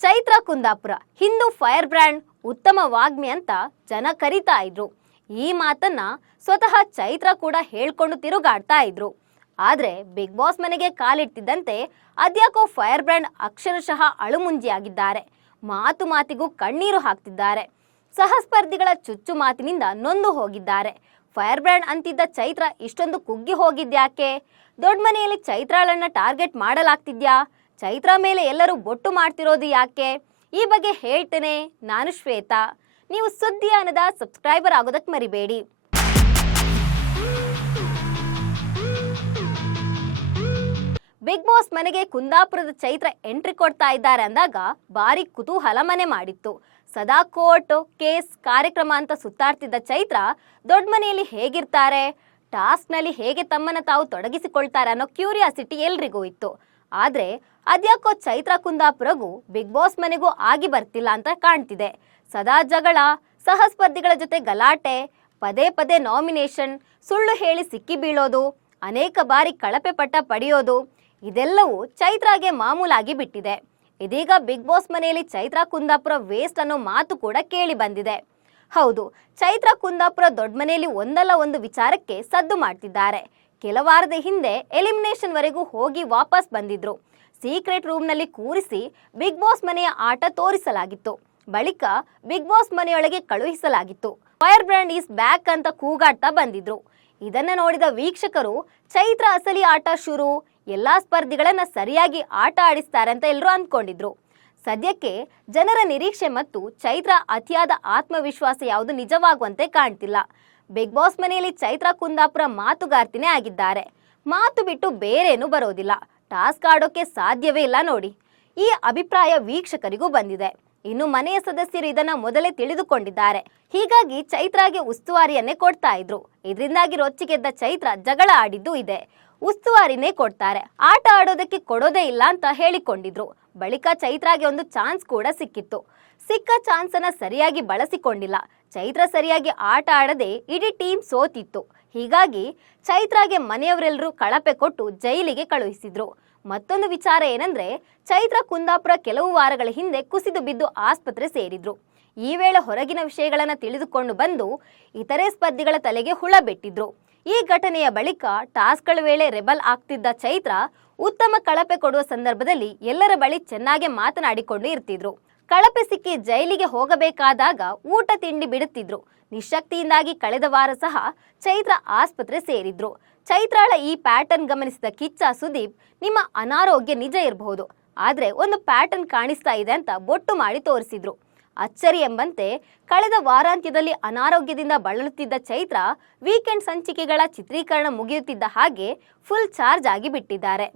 Chaitra Kundapura Hindu fire brand, ಉತ್ತಮ ವಾಗ್ಮಿ ಅಂತ ಜನ ಕರೀತಾ ಇದ್ರು. ಈ ಮಾತನ್ನ ಸ್ವತಃ ಚೈತ್ರ ಕೂಡ ಹೇಳ್ಕೊಂಡು ತಿರುಗಾಡ್ತಾ ಇದ್ರು. ಆದ್ರೆ ಬಿಗ್ ಬಾಸ್ ಮನೆಗೆ ಕಾಲಿಡ್ತಿದ್ದಂತೆ ಅದ್ಯಾಕೋ ಫೈರ್ ಬ್ರ್ಯಾಂಡ್ ಅಕ್ಷರಶಃ ಅಳುಮುಂಜಿಯಾಗಿದ್ದಾರೆ. ಮಾತು ಮಾತಿಗೂ ಕಣ್ಣೀರು ಹಾಕ್ತಿದ್ದಾರೆ. ಸಹಸ್ಪರ್ಧಿಗಳ ಚುಚ್ಚು ಮಾತಿನಿಂದ ನೊಂದು ಹೋಗಿದ್ದಾರೆ. ಫೈರ್ ಬ್ರ್ಯಾಂಡ್ ಅಂತಿದ್ದ ಚೈತ್ರ ಇಷ್ಟೊಂದು ಕುಗ್ಗಿ ಹೋಗಿದ್ಯಾಕೆ? ದೊಡ್ಡ ಮನೆಯಲ್ಲಿ ಚೈತ್ರಾಳನ್ನ ಟಾರ್ಗೆಟ್ ಮಾಡಲಾಗ್ತಿದ್ಯಾ? ಚೈತ್ರ ಮೇಲೆ ಎಲ್ಲರೂ ಬೊಟ್ಟು ಮಾಡ್ತಿರೋದು ಯಾಕೆ? ಈ ಬಗ್ಗೆ ಹೇಳ್ತೇನೆ. ನಾನು ಶ್ವೇತಾ. ನೀವು ಸುದ್ದಿಯಾನದ ಸಬ್ಸ್ಕ್ರೈಬರ್ ಆಗೋದಕ್ಕೆ ಮರಿಬೇಡಿ. ಬಿಗ್ ಬಾಸ್ ಮನೆಗೆ ಕುಂದಾಪುರದ ಚೈತ್ರ ಎಂಟ್ರಿ ಕೊಡ್ತಾ ಇದ್ದಾರೆ ಅಂದಾಗ ಭಾರಿ ಕುತೂಹಲ ಮನೆ ಮಾಡಿತ್ತು. ಸದಾ ಕೋರ್ಟ್ ಕೇಸ್ ಕಾರ್ಯಕ್ರಮ ಅಂತ ಸುತ್ತಾಡ್ತಿದ್ದ ಚೈತ್ರ ದೊಡ್ಡ ಮನೆಯಲ್ಲಿ ಹೇಗಿರ್ತಾರೆ, ಟಾಸ್ಕ್ನಲ್ಲಿ ಹೇಗೆ ತಮ್ಮನ್ನ ತಾವು ತೊಡಗಿಸಿಕೊಳ್ತಾರೆ ಅನ್ನೋ ಕ್ಯೂರಿಯಾಸಿಟಿ ಎಲ್ರಿಗೂ ಇತ್ತು. ಆದ್ರೆ ಅದ್ಯಾಕೋ ಚೈತ್ರ ಕುಂದಾಪುರಗೂ ಬಿಗ್ ಬಾಸ್ ಮನೆಗೂ ಆಗಿ ಬರ್ತಿಲ್ಲ ಅಂತ ಕಾಣ್ತಿದೆ. ಸದಾ ಜಗಳ, ಸಹಸ್ಪರ್ಧಿಗಳ ಜೊತೆ ಗಲಾಟೆ, ಪದೇ ಪದೇ ನಾಮಿನೇಷನ್, ಸುಳ್ಳು ಹೇಳಿ ಸಿಕ್ಕಿ ಬೀಳೋದು, ಅನೇಕ ಬಾರಿ ಕಳಪೆ ಪಟ್ಟ ಪಡೆಯೋದು, ಇದೆಲ್ಲವೂ ಚೈತ್ರಾಗೆ ಮಾಮೂಲಾಗಿ ಬಿಟ್ಟಿದೆ. ಇದೀಗ ಬಿಗ್ ಬಾಸ್ ಮನೆಯಲ್ಲಿ ಚೈತ್ರ ಕುಂದಾಪುರ ವೇಸ್ಟ್ ಅನ್ನೋ ಮಾತು ಕೂಡ ಕೇಳಿ ಬಂದಿದೆ. ಹೌದು, ಚೈತ್ರ ಕುಂದಾಪುರ ದೊಡ್ಡ ಮನೆಯಲ್ಲಿ ಒಂದಲ್ಲ ಒಂದು ವಿಚಾರಕ್ಕೆ ಸದ್ದು ಮಾಡ್ತಿದ್ದಾರೆ. ಕೆಲ ವಾರದ ಹಿಂದೆ ಎಲಿಮಿನೇಷನ್ ವರೆಗೂ ಹೋಗಿ ವಾಪಸ್ ಬಂದಿದ್ರು. ಸೀಕ್ರೆಟ್ ರೂಮ್ನಲ್ಲಿ ಕೂರಿಸಿ ಬಿಗ್ ಬಾಸ್ ಮನೆಯ ಆಟ ತೋರಿಸಲಾಗಿತ್ತು. ಬಳಿಕ ಬಿಗ್ ಬಾಸ್ ಮನೆಯೊಳಗೆ ಕಳುಹಿಸಲಾಗಿತ್ತು. ಫೈರ್ ಬ್ರ್ಯಾಂಡ್ ಈಸ್ ಬ್ಯಾಕ್ ಅಂತ ಕೂಗಾಡ್ತಾ ಬಂದಿದ್ರು. ಇದನ್ನ ನೋಡಿದ ವೀಕ್ಷಕರು ಚೈತ್ರ ಅಸಲಿ ಆಟ ಶುರು, ಎಲ್ಲಾ ಸ್ಪರ್ಧಿಗಳನ್ನ ಸರಿಯಾಗಿ ಆಟ ಆಡಿಸ್ತಾರೆ ಅಂತ ಎಲ್ಲರೂ ಅಂದ್ಕೊಂಡಿದ್ರು. ಸದ್ಯಕ್ಕೆ ಜನರ ನಿರೀಕ್ಷೆ ಮತ್ತು ಚೈತ್ರ ಅತಿಯಾದ ಆತ್ಮವಿಶ್ವಾಸ ಯಾವುದು ನಿಜವಾಗುವಂತೆ ಕಾಣ್ತಿಲ್ಲ. ಬಿಗ್ ಬಾಸ್ ಮನೆಯಲ್ಲಿ ಚೈತ್ರ ಕುಂದಾಪುರ ಮಾತುಗಾರ್ತಿನೇ ಆಗಿದ್ದಾರೆ. ಮಾತು ಬಿಟ್ಟು ಬೇರೇನು ಬರೋದಿಲ್ಲ, ಟಾಸ್ಕ್ ಆಡೋಕೆ ಸಾಧ್ಯವೇ ಇಲ್ಲ ನೋಡಿ. ಈ ಅಭಿಪ್ರಾಯ ವೀಕ್ಷಕರಿಗೂ ಬಂದಿದೆ. ಇನ್ನು ಮನೆಯ ಸದಸ್ಯರು ಇದನ್ನ ಮೊದಲೇ ತಿಳಿದುಕೊಂಡಿದ್ದಾರೆ. ಹೀಗಾಗಿ ಚೈತ್ರಾಗೆ ಉಸ್ತುವಾರಿಯನ್ನೇ ಕೊಡ್ತಾ ಇದ್ರು. ಇದರಿಂದಾಗಿ ರೊಚ್ಚಿಗೆದ್ದ ಚೈತ್ರ ಜಗಳ ಆಡಿದ್ದು ಇದೆ. ಉಸ್ತುವಾರಿನೇ ಕೊಡ್ತಾರೆ, ಆಟ ಆಡೋದಕ್ಕೆ ಕೊಡೋದೇ ಇಲ್ಲ ಅಂತ ಹೇಳಿಕೊಂಡಿದ್ರು. ಬಳಿಕ ಚೈತ್ರಾಗೆ ಒಂದು ಚಾನ್ಸ್ ಕೂಡ ಸಿಕ್ಕಿತ್ತು. ಸಿಕ್ಕ ಚಾನ್ಸ್ ಅನ್ನ ಸರಿಯಾಗಿ ಬಳಸಿಕೊಂಡಿಲ್ಲ. ಚೈತ್ರ ಸರಿಯಾಗಿ ಆಟ ಆಡದೆ ಇಡೀ ಟೀಮ್ ಸೋತಿತ್ತು. ಹೀಗಾಗಿ ಚೈತ್ರಾಗೆ ಮನೆಯವರೆಲ್ಲರೂ ಕಳಪೆ ಕೊಟ್ಟು ಜೈಲಿಗೆ ಕಳುಹಿಸಿದ್ರು. ಮತ್ತೊಂದು ವಿಚಾರ ಏನಂದ್ರೆ, ಚೈತ್ರ ಕುಂದಾಪುರ ಕೆಲವು ವಾರಗಳ ಹಿಂದೆ ಕುಸಿದು ಬಿದ್ದು ಆಸ್ಪತ್ರೆ ಸೇರಿದ್ರು. ಈ ವೇಳೆ ಹೊರಗಿನ ವಿಷಯಗಳನ್ನ ತಿಳಿದುಕೊಂಡು ಬಂದು ಇತರೆ ಸ್ಪರ್ಧಿಗಳ ತಲೆಗೆ ಹುಳ ಬಿಟ್ಟಿದ್ರು. ಈ ಘಟನೆಯ ಬಳಿಕ ಟಾಸ್ಕ್ಗಳ ವೇಳೆ ರೆಬಲ್ ಆಗ್ತಿದ್ದ ಚೈತ್ರ ಉತ್ತಮ ಕಳಪೆ ಕೊಡುವ ಸಂದರ್ಭದಲ್ಲಿ ಎಲ್ಲರ ಬಳಿ ಚೆನ್ನಾಗಿ ಮಾತನಾಡಿಕೊಂಡು ಇರ್ತಿದ್ರು. ಕಳಪೆ ಸಿಕ್ಕಿ ಜೈಲಿಗೆ ಹೋಗಬೇಕಾದಾಗ ಊಟ ತಿಂಡಿ ಬಿಡುತ್ತಿದ್ರು. ನಿಶಕ್ತಿಯಿಂದಾಗಿ ಕಳೆದ ವಾರ ಸಹ ಚೈತ್ರ ಆಸ್ಪತ್ರೆ ಸೇರಿದ್ರು. ಚೈತ್ರಾಳ ಈ ಪ್ಯಾಟರ್ನ್ ಗಮನಿಸಿದ ಕಿಚ್ಚ ಸುದೀಪ್, ನಿಮ್ಮ ಅನಾರೋಗ್ಯ ನಿಜ ಇರಬಹುದು, ಆದ್ರೆ ಒಂದು ಪ್ಯಾಟರ್ನ್ ಕಾಣಿಸ್ತಾ ಇದೆ ಅಂತ ಬೊಟ್ಟು ಮಾಡಿ ತೋರಿಸಿದ್ರು. ಅಚ್ಚರಿ ಎಂಬಂತೆ ಕಳೆದ ವಾರಾಂತ್ಯದಲ್ಲಿ ಅನಾರೋಗ್ಯದಿಂದ ಬಳಲುತ್ತಿದ್ದ ಚೈತ್ರ ವೀಕೆಂಡ್ ಸಂಚಿಕೆಗಳ ಚಿತ್ರೀಕರಣ ಮುಗಿಯುತ್ತಿದ್ದ ಹಾಗೆ ಫುಲ್ ಚಾರ್ಜ್ ಆಗಿ ಬಿಟ್ಟಿದ್ದಾರೆ.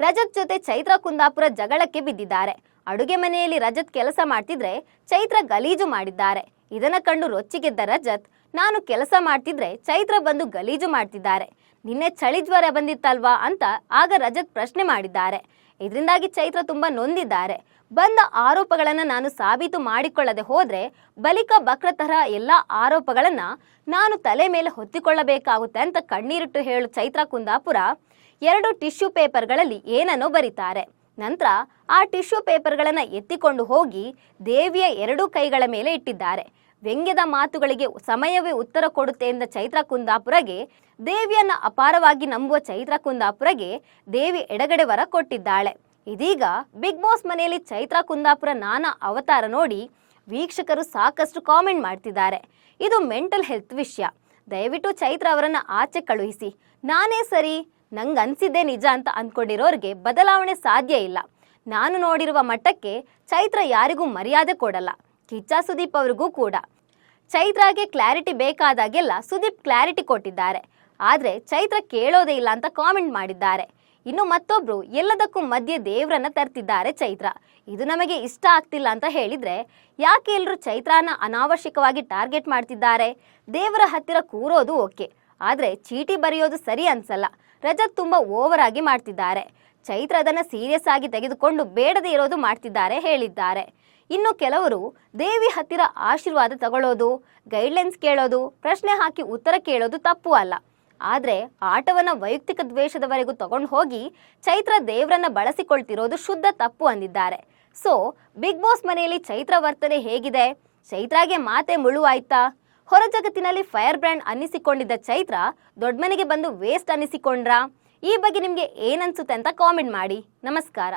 ರಜತ್ ಜೊತೆ ಚೈತ್ರ ಕುಂದಾಪುರ ಜಗಳಕ್ಕೆ ಬಿದ್ದಿದ್ದಾರೆ. ಅಡುಗೆ ಮನೆಯಲ್ಲಿ ರಜತ್ ಕೆಲಸ ಮಾಡ್ತಿದ್ರೆ ಚೈತ್ರ ಗಲೀಜು ಮಾಡಿದ್ದಾರೆ. ಇದನ್ನ ಕಂಡು ರೊಚ್ಚಿಗೆದ್ದ ರಜತ್, ನಾನು ಕೆಲಸ ಮಾಡ್ತಿದ್ರೆ ಚೈತ್ರ ಬಂದು ಗಲೀಜು ಮಾಡ್ತಿದ್ದಾರೆ, ನಿನ್ನೆ ಚಳಿ ಜ್ವರ ಬಂದಿತ್ತಲ್ವಾ ಅಂತ ಆಗ ರಜತ್ ಪ್ರಶ್ನೆ ಮಾಡಿದ್ದಾರೆ. ಇದರಿಂದಾಗಿ ಚೈತ್ರ ತುಂಬಾ ನೊಂದಿದ್ದಾರೆ. ಬಂದ ಆರೋಪಗಳನ್ನ ನಾನು ಸಾಬೀತು ಮಾಡಿಕೊಳ್ಳದೆ ಹೋದ್ರೆ ಬಳಿಕ ಬಕ್ರ ತರಹ ಎಲ್ಲ ಆರೋಪಗಳನ್ನ ನಾನು ತಲೆ ಮೇಲೆ ಹೊತ್ತಿಕೊಳ್ಳಬೇಕಾಗುತ್ತೆ ಅಂತ ಕಣ್ಣೀರಿಟ್ಟು ಹೇಳು ಚೈತ್ರ ಕುಂದಾಪುರ 2 ಟಿಶ್ಯೂ ಪೇಪರ್ಗಳಲ್ಲಿ ಏನನ್ನೋ ಬರೀತಾರೆ. ನಂತರ ಆ ಟಿಶ್ಯೂ ಪೇಪರ್ಗಳನ್ನ ಎತ್ತಿಕೊಂಡು ಹೋಗಿ ದೇವಿಯ 2 ಕೈಗಳ ಮೇಲೆ ಇಟ್ಟಿದ್ದಾರೆ. ವ್ಯಂಗ್ಯದ ಮಾತುಗಳಿಗೆ ಸಮಯವೇ ಉತ್ತರ ಕೊಡುತ್ತೆ ಎಂದ ಚೈತ್ರ ಕುಂದಾಪುರಗೆ, ದೇವಿಯನ್ನ ಅಪಾರವಾಗಿ ನಂಬುವ ಚೈತ್ರ ಕುಂದಾಪುರಗೆ ದೇವಿ ಎಡಗಡೆ ವರ ಕೊಟ್ಟಿದ್ದಾಳೆ. ಇದೀಗ ಬಿಗ್ ಬಾಸ್ ಮನೆಯಲ್ಲಿ ಚೈತ್ರ ಕುಂದಾಪುರ ನಾನಾ ಅವತಾರ ನೋಡಿ ವೀಕ್ಷಕರು ಸಾಕಷ್ಟು ಕಾಮೆಂಟ್ ಮಾಡ್ತಿದ್ದಾರೆ. ಇದು ಮೆಂಟಲ್ ಹೆಲ್ತ್ ವಿಷಯ. ದಯವಿಟ್ಟು ಚೈತ್ರ ಅವರನ್ನ ಆಚೆ ಕಳುಹಿಸಿ. ನಾನೇ ಸರಿ, ನಂಗೆ ಅನ್ಸಿದ್ದೆ ನಿಜ ಅಂತ ಅಂದ್ಕೊಂಡಿರೋರಿಗೆ ಬದಲಾವಣೆ ಸಾಧ್ಯ ಇಲ್ಲ. ನಾನು ನೋಡಿರುವ ಮಟ್ಟಕ್ಕೆ ಚೈತ್ರ ಯಾರಿಗೂ ಮರ್ಯಾದೆ ಕೊಡಲ್ಲ. ಕಿಚ್ಚ ಸುದೀಪ್ ಅವ್ರಿಗೂ ಕೂಡ. ಚೈತ್ರಾಗೆ ಕ್ಲಾರಿಟಿ ಬೇಕಾದಾಗೆಲ್ಲ ಸುದೀಪ್ ಕ್ಲಾರಿಟಿ ಕೊಟ್ಟಿದ್ದಾರೆ. ಆದ್ರೆ ಚೈತ್ರ ಕೇಳೋದೇ ಇಲ್ಲ ಅಂತ ಕಾಮೆಂಟ್ ಮಾಡಿದ್ದಾರೆ. ಇನ್ನು ಮತ್ತೊಬ್ರು, ಎಲ್ಲದಕ್ಕೂ ಮಧ್ಯೆ ದೇವ್ರನ್ನ ತರ್ತಿದ್ದಾರೆ ಚೈತ್ರ, ಇದು ನಮಗೆ ಇಷ್ಟ ಆಗ್ತಿಲ್ಲ ಅಂತ ಹೇಳಿದ್ರೆ ಯಾಕೆ ಎಲ್ರು ಚೈತ್ರನ ಅನಾವಶ್ಯಕವಾಗಿ ಟಾರ್ಗೆಟ್ ಮಾಡ್ತಿದ್ದಾರೆ? ದೇವರ ಹತ್ತಿರ ಕೂರೋದು ಓಕೆ, ಆದ್ರೆ ಚೀಟಿ ಬರೆಯೋದು ಸರಿ ಅನ್ಸಲ್ಲ. ರಜತ್ ತುಂಬಾ ಓವರ್ ಆಗಿ ಮಾಡ್ತಿದ್ದಾರೆ. ಚೈತ್ರ ಅದನ್ನ ಸೀರಿಯಸ್ ಆಗಿ ತೆಗೆದುಕೊಂಡು ಬೇಡದೇ ಇರೋದು ಮಾಡ್ತಿದ್ದಾರೆ ಹೇಳಿದ್ದಾರೆ. ಇನ್ನು ಕೆಲವರು ದೇವಿ ಹತ್ತಿರ ಆಶೀರ್ವಾದ ತಗೊಳ್ಳೋದು, ಗೈಡ್ಲೈನ್ಸ್ ಕೇಳೋದು, ಪ್ರಶ್ನೆ ಹಾಕಿ ಉತ್ತರ ಕೇಳೋದು ತಪ್ಪು ಅಲ್ಲ. ಆದ್ರೆ ಆಟವನ್ನ ವೈಯಕ್ತಿಕ ದ್ವೇಷದವರೆಗೂ ತಗೊಂಡು ಹೋಗಿ ಚೈತ್ರ ದೇವರನ್ನ ಬಳಸಿಕೊಳ್ತಿರೋದು ಶುದ್ಧ ತಪ್ಪು ಅಂದಿದ್ದಾರೆ. ಸೊ ಬಿಗ್ ಬಾಸ್ ಮನೆಯಲ್ಲಿ ಚೈತ್ರ ವರ್ತನೆ ಹೇಗಿದೆ? ಚೈತ್ರಾಗೆ ಮಾತೆ ಮುಳುವಾಯ್ತಾ? ಹೊರ ಜಗತ್ತಿನಲ್ಲಿ ಫೈರ್ ಬ್ರ್ಯಾಂಡ್ ಅನ್ನಿಸಿಕೊಂಡಿದ್ದ ಚೈತ್ರ ದೊಡ್ಡ ಮನೆಗೆ ಬಂದು ವೇಸ್ಟ್ ಅನ್ನಿಸಿಕೊಂಡ್ರಾ? ಈ ಬಗ್ಗೆ ನಿಮಗೆ ಏನನ್ಸುತ್ತೆ ಅಂತ ಕಾಮೆಂಟ್ ಮಾಡಿ. ನಮಸ್ಕಾರ.